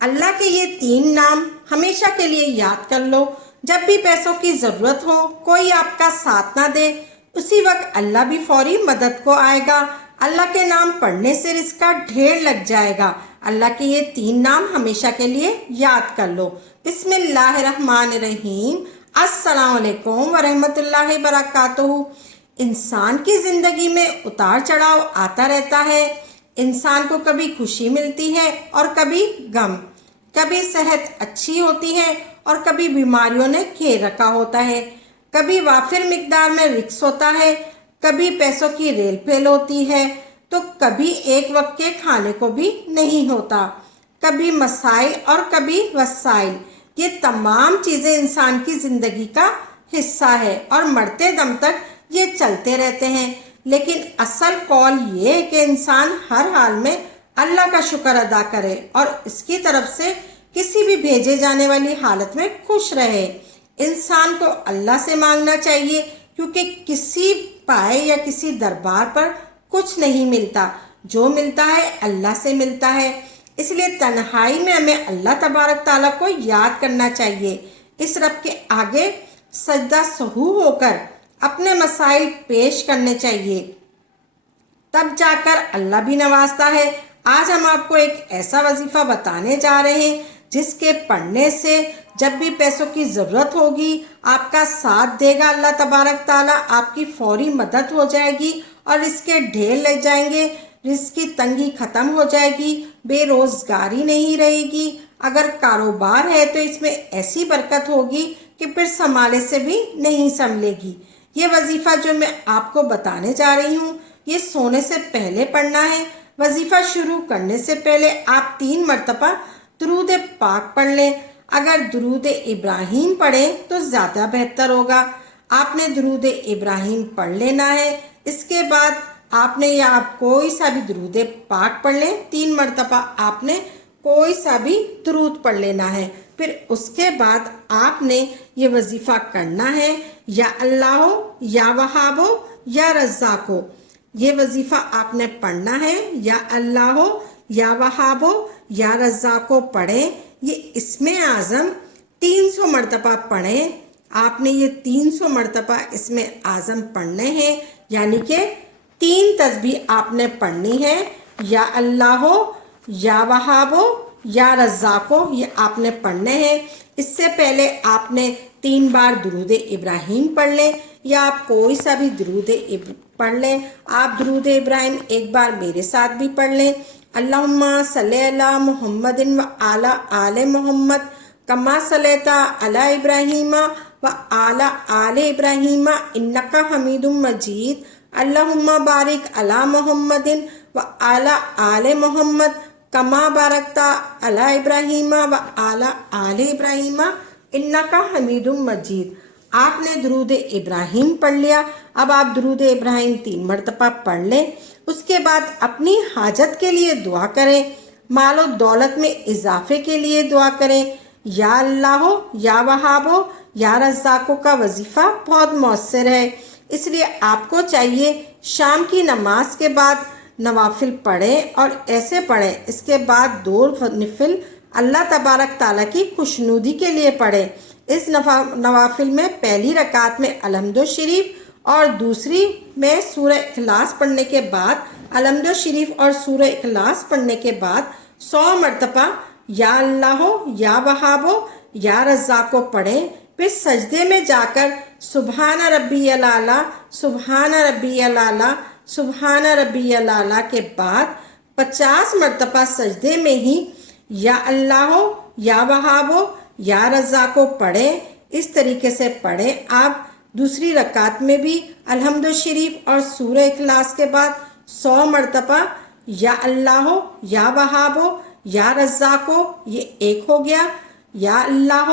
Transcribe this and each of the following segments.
اللہ کے یہ 3 نام ہمیشہ کے لیے یاد کر لو۔ جب بھی پیسوں کی ضرورت ہو، کوئی آپ کا ساتھ نہ دے، اسی وقت اللہ بھی فوری مدد کو آئے گا۔ اللہ کے نام پڑھنے سے رزق کا ڈھیر لگ جائے گا۔ اللہ کے یہ 3 نام ہمیشہ کے لیے یاد کر لو۔ بسم اللہ الرحمن الرحیم۔ السلام علیکم ورحمۃ اللہ وبرکاتہ۔ انسان کی زندگی میں اتار چڑھاؤ آتا رہتا ہے۔ انسان کو کبھی خوشی ملتی ہے اور کبھی غم، کبھی صحت اچھی ہوتی ہے اور کبھی بیماریوں نے گھیر رکھا ہوتا ہے، کبھی وافر مقدار میں رزق ہوتا ہے، کبھی پیسوں کی ریل پھیل ہوتی ہے تو کبھی ایک وقت کے کھانے کو بھی نہیں ہوتا، کبھی مسائل اور کبھی وسائل۔ یہ تمام چیزیں انسان کی زندگی کا حصہ ہے اور مرتے دم تک یہ چلتے رہتے ہیں، لیکن اصل قول یہ ہے کہ انسان ہر حال میں اللہ کا شکر ادا کرے اور اس کی طرف سے کسی بھی بھیجے جانے والی حالت میں خوش رہے۔ انسان کو اللہ سے مانگنا چاہیے، کیونکہ کسی پائے یا کسی دربار پر کچھ نہیں ملتا، جو ملتا ہے اللہ سے ملتا ہے۔ اس لیے تنہائی میں ہمیں اللہ تبارک تعالیٰ کو یاد کرنا چاہیے، اس رب کے آگے سجدہ سہو ہو کر اپنے مسائل پیش کرنے چاہیے، تب جا کر اللہ بھی نوازتا ہے۔ آج ہم آپ کو ایک ایسا وظیفہ بتانے جا رہے ہیں جس کے پڑھنے سے جب بھی پیسوں کی ضرورت ہوگی آپ کا ساتھ دے گا اللہ تبارک تعالیٰ، آپ کی فوری مدد ہو جائے گی اور اس کے ڈھیر لگ جائیں گے، رزق کی تنگی ختم ہو جائے گی، بے روزگاری نہیں رہے گی۔ اگر کاروبار ہے تو اس میں ایسی برکت ہوگی کہ پھر سنبھالے سے بھی نہیں سنبھلے گی۔ یہ وظیفہ جو میں آپ کو بتانے جا رہی ہوں یہ سونے سے پہلے پڑھنا ہے۔ وظیفہ شروع کرنے سے پہلے آپ 3 مرتبہ درود پاک پڑھ لیں۔ اگر درود ابراہیم پڑھیں تو زیادہ بہتر ہوگا۔ آپ نے درود ابراہیم پڑھ لینا ہے۔ اس کے بعد آپ نے یا آپ کوئی سا بھی درود پاک پڑھ لیں، 3 مرتبہ آپ نے کوئی سا بھی درود پڑھ لینا ہے۔ پھر اس کے بعد آپ نے یہ وظیفہ کرنا ہے، یا اللہ یا وہاب یا رزاق۔ یہ وظیفہ آپ نے پڑھنا ہے، یا اللہ یا وہاب یا رزاق پڑھیں۔ یہ اسم اعظم 300 مرتبہ پڑھیں۔ آپ نے یہ 300 مرتبہ اسم اعظم پڑھنے ہیں، یعنی کہ 3 تسبیح آپ نے پڑھنی ہے، یا اللہ یا وہاب یا رزاق، یہ آپ نے پڑھنے ہیں۔ اس سے پہلے آپ نے 3 بار درود ابراہیم پڑھ لیں، یا آپ کوئی سا بھی درود پڑھ لیں۔ آپ درود ابراہیم ایک بار میرے ساتھ بھی پڑھ لیں۔ اللہم صلی علی محمد و علی آل محمد کما صلیت علی ابراہیم و علی آل ابراہیم انک حمید مجید۔ اللہم بارک علی محمد و علی آل محمد کما بارکت علی ابراہیم و علی آل ابراہیم انک حمید مجید۔ آپ نے درود ابراہیم پڑھ لیا۔ اب آپ درود ابراہیم 3 مرتبہ پڑھ لیں۔ اس کے بعد اپنی حاجت کے لیے دعا کریں، مال و دولت میں اضافے کے لیے دعا کریں۔ یا اللہ یا وہاب یا رزاق کا وظیفہ بہت مؤثر ہے، اس لیے آپ کو چاہیے شام کی نماز کے بعد نوافل پڑھیں اور ایسے پڑھیں۔ اس کے بعد 2 نفل اللہ تبارک تعالیٰ کی خوشنودی کے لیے پڑھیں۔ اس نوافل میں پہلی رکعت میں الحمد شریف اور دوسری میں سورہ اخلاص پڑھنے کے بعد الحمد شریف اور سورہ اخلاص پڑھنے کے بعد 100 مرتبہ یا اللہ یا وہاب یا رزاق پڑھیں۔ پھر سجدے میں جا کر سبحان ربی الاعلیٰ، سبحان ربی الاعلیٰ، سبحان ربی الاعلیٰ کے بعد 50 مرتبہ سجدے میں ہی یا اللہ یا وہاب یا رزاق پڑھیں۔ اس طریقے سے پڑھیں۔ آپ دوسری رکعت میں بھی الحمد شریف اور سورہ اخلاص کے بعد 100 مرتبہ یا اللہ یا وہاب یا رزاق، یہ ایک ہو گیا، یا اللہ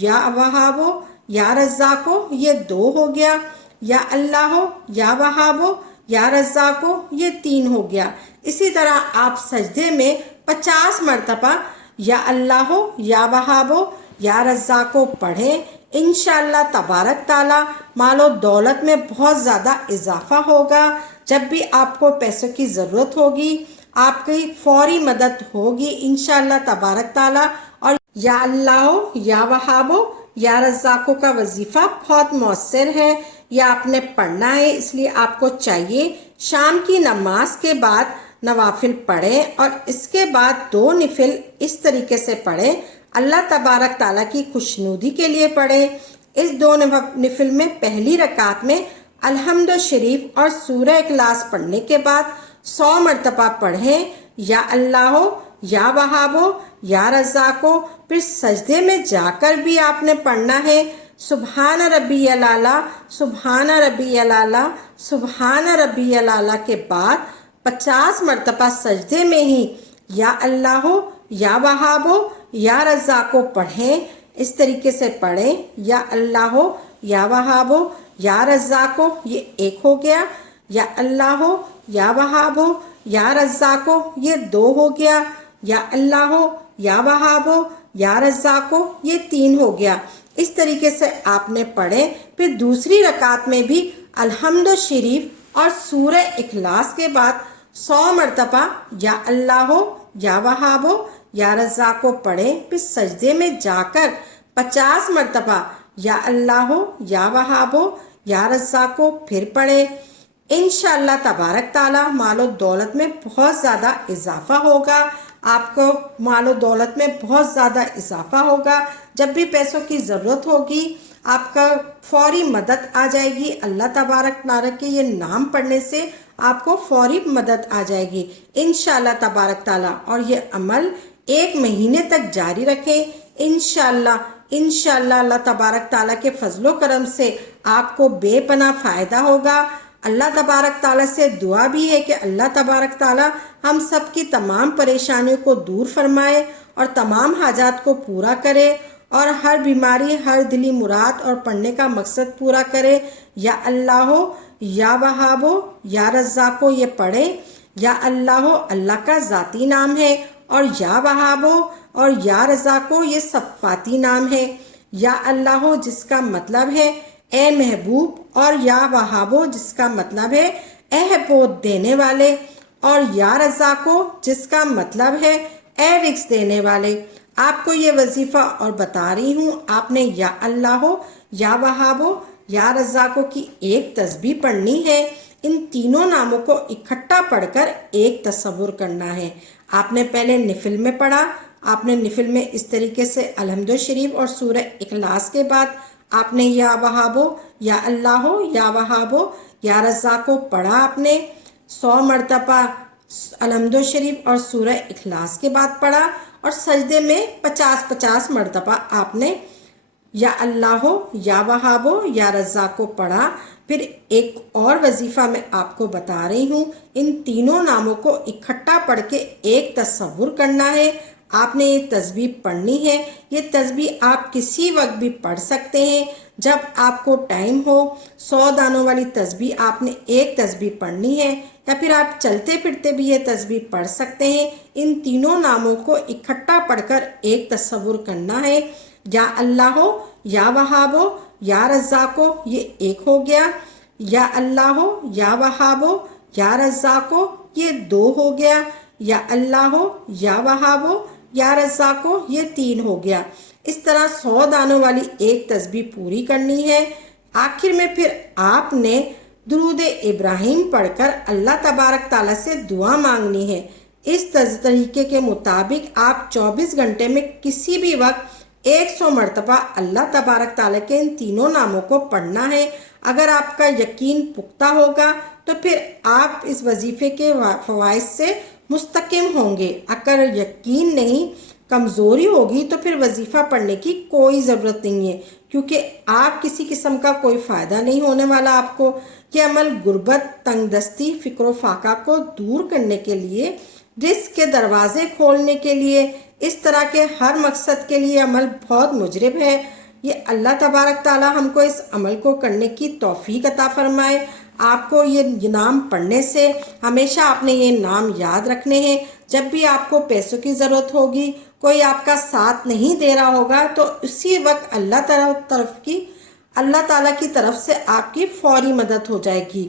یا وہاب یا رزاق یہ 2 ہو گیا، یا اللہ یا وہاب یا رزاق یہ 3 ہو گیا۔ اسی طرح آپ سجدے میں 50 مرتبہ یا اللہ یا وہاب یا رزاق پڑھیں۔ انشاءاللہ تبارک تعالیٰ مال و دولت میں بہت زیادہ اضافہ ہوگا۔ جب بھی آپ کو پیسوں کی ضرورت ہوگی آپ کی فوری مدد ہوگی انشاءاللہ تبارک تعالیٰ۔ اور یا اللہ یا وہاب یا رزاق کا وظیفہ بہت مؤثر ہے، یہ آپ نے پڑھنا ہے، اس لیے آپ کو چاہیے شام کی نماز کے بعد نوافل پڑھیں اور اس کے بعد 2 نفل اس طریقے سے پڑھیں، اللہ تبارک تعالیٰ کی خوشنودی کے لیے پڑھیں۔ اس 2 نفل میں پہلی رکعت میں الحمد شریف اور سورہ اخلاص پڑھنے کے بعد 100 مرتبہ پڑھیں یا اللہ یا وہاب یا رزاق، پھر سجدے میں جا کر بھی آپ نے پڑھنا ہے سبحان ربی الاعلیٰ، سبحان ربی الاعلیٰ، سبحان ربی الاعلیٰ کے بعد 50 مرتبہ سجدے میں ہی یا اللہ یا وہاب یا رزاق پڑھیں، اس طریقے سے پڑھیں یا اللہ یا وہاب یا رزاق، یہ ایک ہو گیا، یا اللہ یا وہاب یا رزاق یہ 2 ہو گیا، یا اللہ یا وہاب یا رزاق یہ 3 ہو گیا۔ اس طریقے سے آپ نے پڑھے، پھر دوسری رکعت میں بھی الحمد شریف اور سورہ اخلاص کے بعد 100 مرتبہ یا اللہ یا وہاب یا رزاق پڑھیں، پھر سجدے میں جا کر 50 مرتبہ یا اللہ یا وہاب یا رزاق پھر پڑھیں۔ انشاءاللہ تبارک تعالیٰ مال و دولت میں بہت زیادہ اضافہ ہوگا، آپ کو مال و دولت میں بہت زیادہ اضافہ ہوگا۔ جب بھی پیسوں کی ضرورت ہوگی آپ کا فوری مدد آ جائے گی، اللہ تبارک تعالیٰ کے یہ نام پڑھنے سے آپ کو فوری مدد آ جائے گی انشاءاللہ تبارک تعالیٰ۔ اور یہ عمل 1 مہینے تک جاری رکھیں انشاءاللہ اللہ تبارک تعالیٰ کے فضل و کرم سے آپ کو بے پناہ فائدہ ہوگا۔ اللہ تبارک تعالیٰ سے دعا بھی ہے کہ اللہ تبارک تعالیٰ ہم سب کی تمام پریشانیوں کو دور فرمائے اور تمام حاجات کو پورا کرے اور ہر بیماری، ہر دلی مراد اور پڑھنے کا مقصد پورا کرے۔ یا اللہ یا وہاب یا رزاق یہ پڑھیں، یا اللہ اللہ کا ذاتی نام ہے اور یا وہاب اور یا رزاق یہ صفاتی نام ہے۔ یا اللہ جس کا مطلب ہے اے محبوب، اور یا وہاب جس کا مطلب ہے اے حبوت دینے والے، اور یا رزاق جس کا مطلب ہے اے رزق دینے والے۔ آپ کو یہ وظیفہ اور بتا رہی ہوں، آپ نے یا اللہ یا وہاب یا رزاق کی ایک تسبیح پڑھنی ہے، ان تینوں ناموں کو اکٹھا پڑھ کر ایک تصور کرنا ہے۔ آپ نے پہلے نفل میں پڑھا، آپ نے نفل میں اس طریقے سے الحمد شریف اور سورہ اخلاص کے بعد آپ نے یا وہاب یا اللہ یا وہاب یا رزاق پڑھا، آپ نے 100 مرتبہ الحمد شریف اور سورہ اخلاص کے بعد پڑھا، اور سجدے میں 50 مرتبہ آپ نے یا اللہ یا وہاب یا رزاق پڑھا۔ پھر ایک اور وظیفہ میں آپ کو بتا رہی ہوں، ان تینوں ناموں کو اکٹھا پڑھ کے ایک تصور کرنا ہے۔ آپ نے یہ تسبیح پڑھنی ہے، یہ تسبیح آپ کسی وقت بھی پڑھ سکتے ہیں جب آپ کو ٹائم ہو۔ 100 دانوں والی تسبیح آپ نے ایک تسبیح پڑھنی ہے، یا پھر آپ چلتے پھرتے بھی یہ تسبیح پڑھ سکتے ہیں۔ ان تینوں ناموں کو اکٹھا پڑھ کر ایک تصور کرنا ہے، یا اللہ یا وہاب یا رزاق یہ ایک ہو گیا، یا اللہ یا وہاب یا رزاق یہ 2 ہو گیا، یا اللہ یا وہاب یا رزاق یہ 3 ہو گیا۔ اس طرح 100 دانوں والی ایک تسبیح پوری کرنی ہے۔ آخر میں پھر آپ نے درود ابراہیم پڑھ کر اللہ تبارک تعالیٰ سے دعا مانگنی ہے۔ اس طریقے کے مطابق آپ 24 گھنٹے میں کسی بھی وقت 100 مرتبہ اللہ تبارک تعالیٰ کے ان تینوں ناموں کو پڑھنا ہے۔ اگر آپ کا یقین پختہ ہوگا تو پھر آپ اس وظیفے کے فوائد سے مستقیم ہوں گے۔ اگر یقین نہیں، کمزوری ہوگی تو پھر وظیفہ پڑھنے کی کوئی ضرورت نہیں ہے، کیونکہ آپ کسی قسم کا کوئی فائدہ نہیں ہونے والا آپ کو۔ یہ عمل غربت، تنگ دستی، فکر و فاقہ کو دور کرنے کے لیے، رزق کے دروازے کھولنے کے لیے، اس طرح کے ہر مقصد کے لیے عمل بہت مجرب ہے۔ یہ اللہ تبارک تعالیٰ ہم کو اس عمل کو کرنے کی توفیق عطا فرمائے۔ آپ کو یہ نام پڑھنے سے ہمیشہ آپ نے یہ نام یاد رکھنے ہیں۔ جب بھی آپ کو پیسوں کی ضرورت ہوگی، کوئی آپ کا ساتھ نہیں دے رہا ہوگا، تو اسی وقت اللہ تعالیٰ کی طرف سے آپ کی فوری مدد ہو جائے گی۔